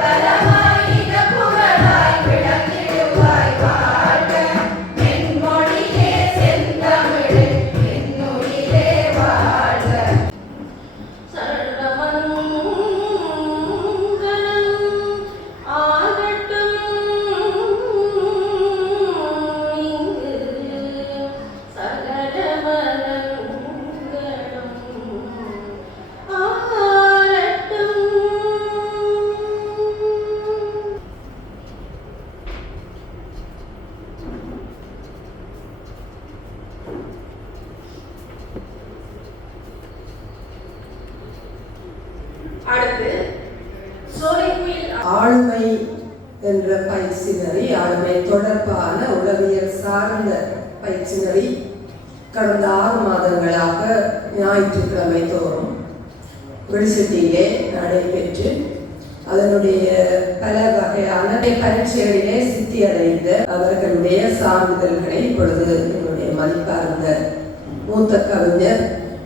Bye. அடுத்து என்ற பயிற்சி நெறி ஆழ்மை தொடர்பான உளவியல் சார்ந்த பயிற்சி நெறி கடந்த ஆறு மாதங்களாக ஞாயிற்றுக்கிழமை தோறும் வெளிச்சத்திலே நடைபெற்று அதனுடைய பல வகையான பரீட்சைகளிலே சித்தி அடைந்த அவர்களுடைய சான்றிதழ்களை இப்பொழுது என்னுடைய மதிப்பார்ந்த மூத்த கவிஞர்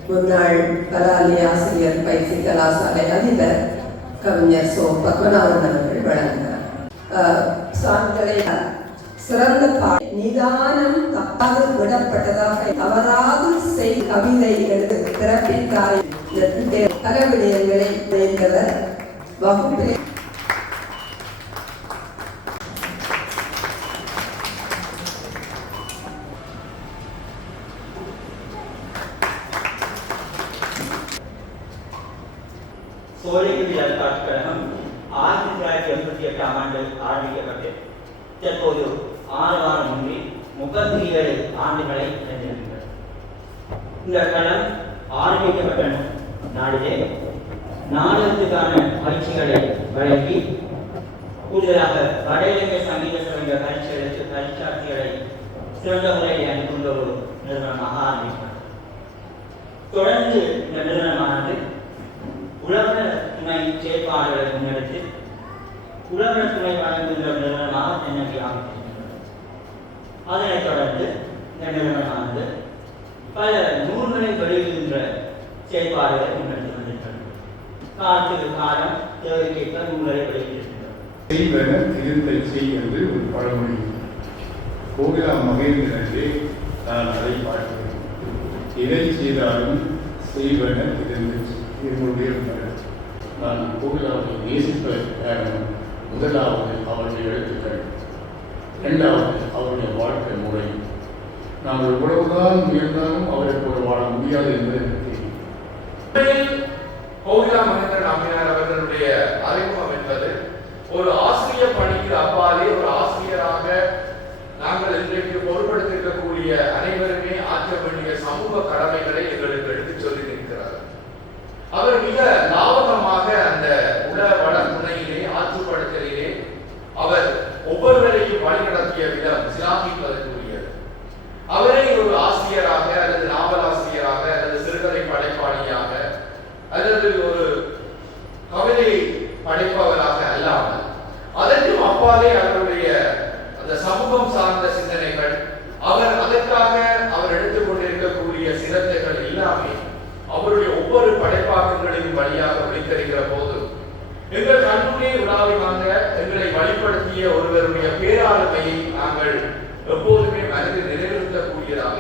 முன்னாள் கலாலி ஆசிரியர் பயிற்சி கலாசாலை அதிபர் கவிஞர் சோ. பத்மநாதன் அவர்கள் வழங்கினார். அஹ், சிறந்த பாடல். நிதானம் தப்பாக விடப்பட்டதாக தவறாது செய் கவிதை எழுது பிறப்பிற்காய் பல விடயங்களை வகுப்பில் சோழியல் கழகம் ஆயிரத்தி தொள்ளாயிரத்தி எண்பத்தி எட்டாம் ஆண்டு ஆரம்பிக்கப்பட்டது. தற்போது ஆறு வாரம் முன்பே முப்பத்தி ஏழு ஆண்டுகளை அடைந்திருக்கின்றது இந்த களம் ஆரம்பிக்கப்பட்ட நாளிலே நாடகத்துக்கான பயிற்சிகளை வழங்கி கூடுதலாக வட இலங்கை சங்கீத சபைய பயிற்சிகளுக்கு பரீட்சார்த்திகளை சிறந்த முறையில் அனுப்புகின்ற ஒரு நிறுவனமாக ஆரம்பித்தார். தொடர்ந்து இந்த நிறுவனமானது துணை செயற்பாடுகளை முன்னெடுத்து உலக வழங்குகின்ற நிறுவனமாக தென்னகி அமைத்திருக்கின்றது அதனைத் தொடர்ந்து இந்த நிறுவனமானது பல நூல்களை வெளியிடுகின்ற செயற்பாடுகளை முன்னெடுத்து வந்திருக்கிறது. காலத்துக்கு காலம் தேவைக்கேற்ப நூல்களை வெளியிட்டிருக்கின்றது செய்வன திருந்தல் செய் என்று ஒரு பழமொழி கோகிலா மகேந்திரனே நான் அதை பார்க்கிறேன் இதை செய்தாலும் செய்வன திருந்தல் என்னுடைய கருத்து. நான் கோகிலாவை நேசிப்பதற்கு காரணம் முதலாவது அவருடைய எழுத்துக்கள் இரண்டாவது அவருடைய வாழ்க்கை முறை நாம் எவ்வளவுதான் முயன்றாலும் அவரை ஒரு வாழ முடியாது என்பது எனக்கு தெரியும் கோகிலா மகேந்திரன் அம்மையார் அவர்களுடைய அறிமுகம் என்பது ஒரு ஆசிரியர் பணிக்கு அப்பாலே ஒரு ஆசிரியராக நாங்கள் இன்றைக்கு பொருட்படுத்திருக்கக்கூடிய அனைவருமே ஆற்ற வேண்டிய சமூக கடமைகளை விதம் சிலாகிப்பதற்குரியது அவரை ஒரு ஆசிரியராக அல்லது நாவலாசிரியராக அல்லது சிறுகதை படைப்பாளியாக அல்லது ஒரு கவிதை படைப்பவராக அல்லாமல் அதற்கும் அப்பாலே அவருடைய அந்த சமூகம் சார்ந்த சிந்தனைகள் அவர் அதற்காக அவர் எடுத்துக்கொண்டிருக்கக்கூடிய சிரத்தைகள் எல்லாமே அவருடைய ஒவ்வொரு படைப்பாக்கங்களின் வழியாக ஒளித்தருகிற போது எங்கள் கண்முன்னே உலாவினாங்க எங்களை வழிப்படுத்திய ஒருவருடைய பேராளுமையை நாங்கள் எப்போதுமே மனதை நிறைவேற்றக்கூடியதாக